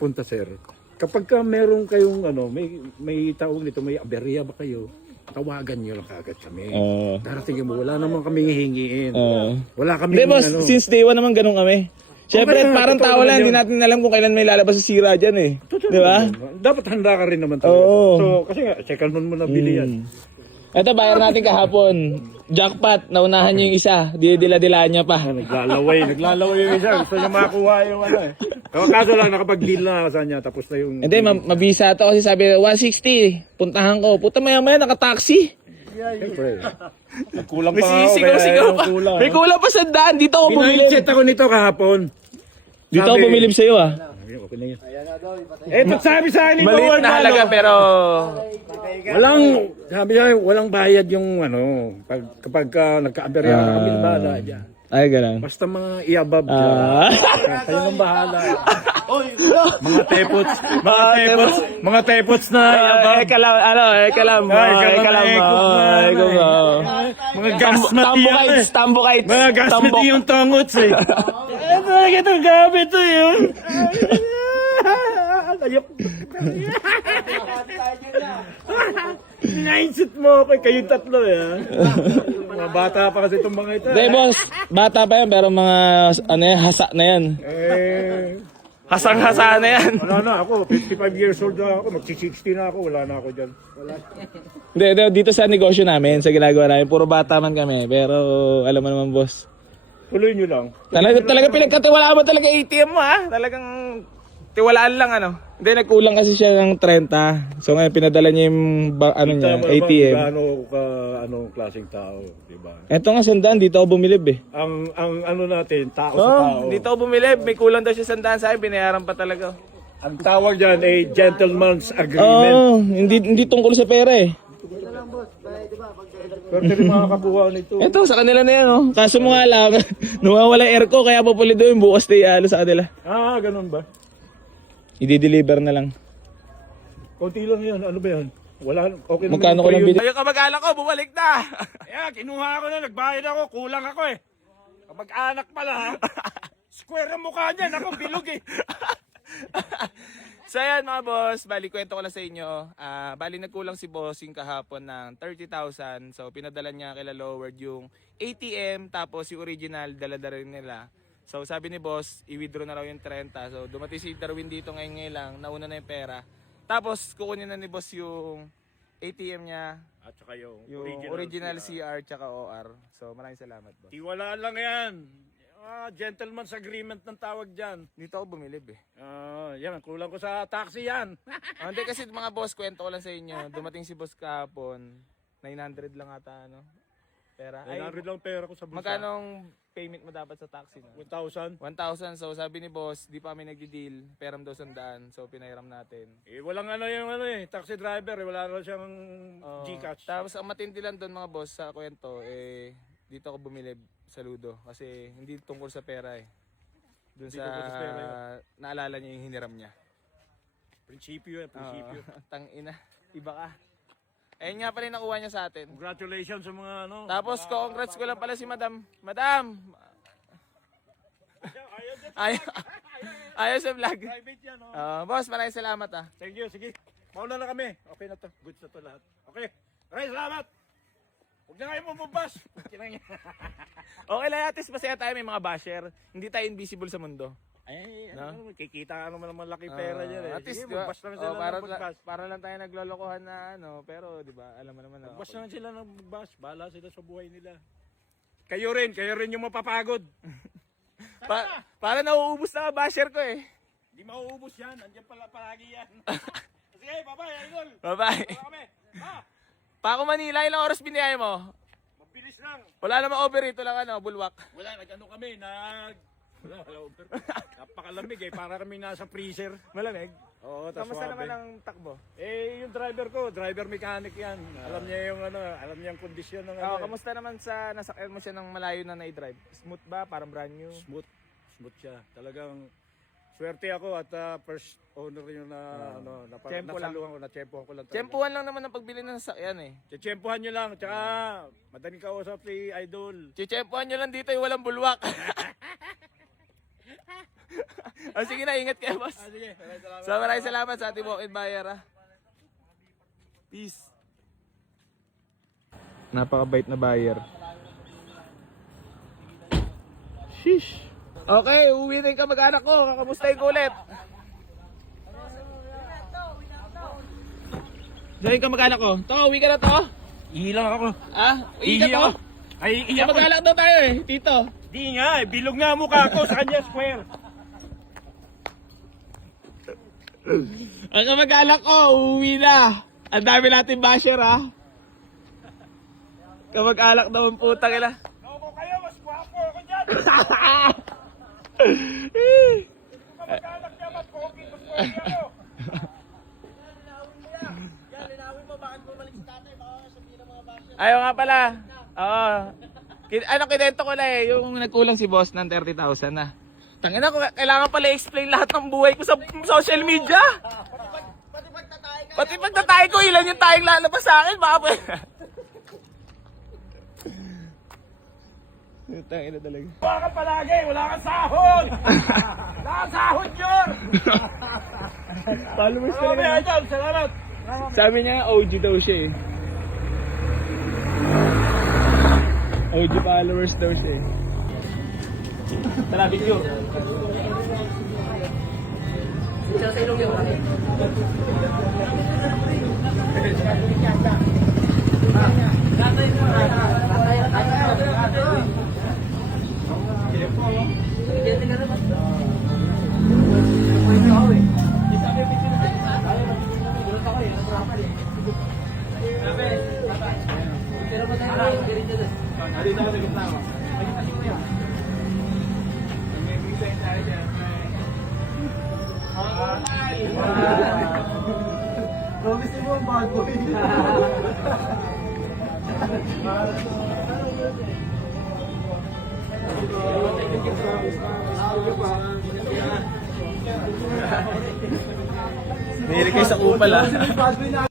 Punta sir. Kapag ka meron kayong may tawag nito, may aberya ba kayo? Tawagan niyo lang kagad kami. Darating mo, wala naman kami hihingiin. Wala kami Hindi boss, since day one naman ganun kami. Siyempre, Okay, parang totoo tao naman lang, hindi yun. natin alam kung kailan may lalabas sa sira dyan eh. Totoo Di ba? naman. Dapat handa ka rin naman talaga. Oo. So, kasi nga, second hand mo na bili yan. Ito, bayar natin kahapon. Jackpot, naunahan niyo yung isa. Dila-dilaan niya pa. Naglalaway yung isa. Gusto niya makuha yung eh. Kaso lang, nakapag-deal na sa niya, tapos na yung... Hindi, mabisa to kasi sabi, 160, puntahan ko. Puta maya-maya, naka-taxi. Siyempre. Kulang May pa ako. sisigaw-sigaw pa. May kulang pa sa daan. Dito ako bumilib. Pinahintset ako nito kahapon. Dito ako bumilib sa'yo ah. Okay na yan. Eh, sabi sa akin ni Maliit Bawal na halaga pero... sabi niya, walang bayad yung kapag nagka-aberya ka kami na bahala dyan. Ay, ganun. Basta mga i-above dyan. Kayo nang bahala. Mga tepots na i-above. Mga gasmati Tambukites. Mga gasmati yung tongots eh. Talaga ito, gamit ito yun. Ayok. Nainsit mo ako, kayong tatlo eh. Mga bata pa kasi itong mga ito. Hindi boss, bata pa yan pero mga hasa na yan. Hasang-hasa na yan. Wala na ako, 55 years old na ako, magsi-60 na ako, wala na ako dyan. Hindi, dito sa negosyo namin, sa ginagawa namin, puro bata man kami. Pero alam mo naman boss. Tuloy nyo lang. Talaga pinagkatiwalaan mo talaga ATM mo ha. Talagang tiwalaan lang Hindi, nagkulang kasi siya ng 30. So ngayon pinadala niya yung niya, ATM. Anong klaseng tao, di ba? Eto nga sandaan, dito ako bumilib eh. Ang natin, tao sa tao. Dito ako bumilib. May kulang daw siya sandaan sa akin, binayaran pa talaga. Ang tawag dyan ay gentleman's agreement. Hindi tungkol sa pera eh. Pero hindi makakakuha nito. Eto, sa kanila na yan Kaso mo nga lang, nawawala airco, kaya pupulido yung bukas na ialo sa kanila. Ganun ba? I-deliver na lang. Konti lang yan. Ano ba yan? Wala, okay naman. Magkano ko lang yung binili? Yung kamag-anak ko, bumalik na! Kaya, kinuha ko na, nagbayad ako, kulang ako eh. Kamag-anak pala ha. Square ang mukha niyan, ako bilog eh. So ayan mga boss, bali kwento ko lang sa inyo. Bali nagkulang si bossing kahapon ng 30,000. So pinadala niya kila Loward yung ATM, tapos yung original dala-dala rin nila. So sabi ni boss, i-withdraw na raw yung 30. So dumating si Darwin dito ngayon lang, nauna na yung pera. Tapos kukunin na ni boss yung ATM niya, At saka yung original CR tsaka OR. So maraming salamat boss. Tiwalaan lang yan. Gentleman's agreement ng tawag dyan. Dito ako bumilib eh. Yan, kulang ko sa taxi yan. Hindi kasi mga boss, kwento ko lang sa inyo. Dumating si boss kahapon, 900 lang ata pera. 900 lang pera ko sa bulsa. Magkano payment mo dapat sa taxi? 1,000. 1,000. So sabi ni boss, di pa kami nagdi-deal. Peram daw 100. So pinairam natin. Walang taxi driver wala na siyang Gcash. Tapos ang matindi lang doon mga boss sa kwento, dito ako bumilib sa Ludo. Kasi hindi tungkol sa pera Doon sa naalala niya yung hiniram niya. Prinsipyo prinsipyo. Tangina, iba ka. Ayun nga pala yung nakuha niya sa atin. Congratulations sa mga Tapos congrats ko lang pala si Madam. Madam! Ayaw sa vlog. Private yan Boss, maraming salamat Thank you, sige. Mauna na kami. Okay na to. Goods na to lahat. Okay. Maraming salamat. Huwag na kayo mabubas. Okay lang atis, masaya tayo, may mga basher. Hindi tayo invisible sa mundo. Kikita ka naman ng malaki pera dyan At least, Sige, magbas naman sila ng magbas. para lang tayo naglolokohan na pero di ba, alam mo naman Magbas naman sila ng magbas. Bahala sila sa buhay nila. Kayo rin yung mapapagod. para nauubos na basher ko eh. Hindi mauubos yan. Andiyan pala palagi yan. Sige, bye-bye, idol. Bye-bye. Wala kami. Paco Manila, ilang oras biniyay mo? Mabilis lang. Wala namang overito lang bulwak. Wala, kami, wala over. Napakalamig para kami nasa freezer. Malamig? Oo, Kamusta naman ang takbo? Yung driver mechanic yan. Alam niya yung alam niya yung kondisyon ng Kamusta naman sa nasakyan mo siya ng malayo na na-drive? Smooth ba? Parang brand new? Smooth siya. Talagang swerte ako at first owner yun nasaluhan ko, na-tsempuhan ko lang. Tsempuhan lang naman ang pagbili ng sasakyan eh. Tsempuhan nyo lang, tsaka madaling kausap si Idol. Tsempuhan nyo lang dito yung walang bulwak. Oh, sige na, ingat kayo, boss. Sige, salamat. So maraming salamat sa ating walk-in buyer, ha. Peace. Napakabait na buyer. Sheesh. Okay, uwi na yung kamag-anak ko. Kakamustahin ko ulit. Diyan yung kamag-anak ko. To, uwi ka na to. Ihilang ako. Ah, uwi ka Ihi to. ako. Ay, ihi ako. Kamag-anak daw tayo eh, tito. Di nga, bilog nga mukha ko sa kanya square. Ang kamag-anak ko, uuwi na. Ang dami natin basher, ha. Kamag-alak daw ang putang ila. Loko kayo, mas gwapo ako dyan. Kamag-anak niya, mas pogi ako. Ayaw nga pala. Oo. Ano, kinento ko na eh, yung nagkulang si boss ng 30,000 na. Tangina ko, kailangan pala i-explain lahat ng buhay ko sa social media. Pati pagtatay ko, ilan yung tayong lalabas sa akin, baka pa. Tangina talaga. Wala ka palagi, wala kang sahod. Wala kang sahod yun. Followers ko Sabi, lang. idol, salamat. Sabi niya, OG daw siya eh. OG followers daw siya eh. Tara, video. Promise mo ang bago. Nahilig kayo sa kupal ah.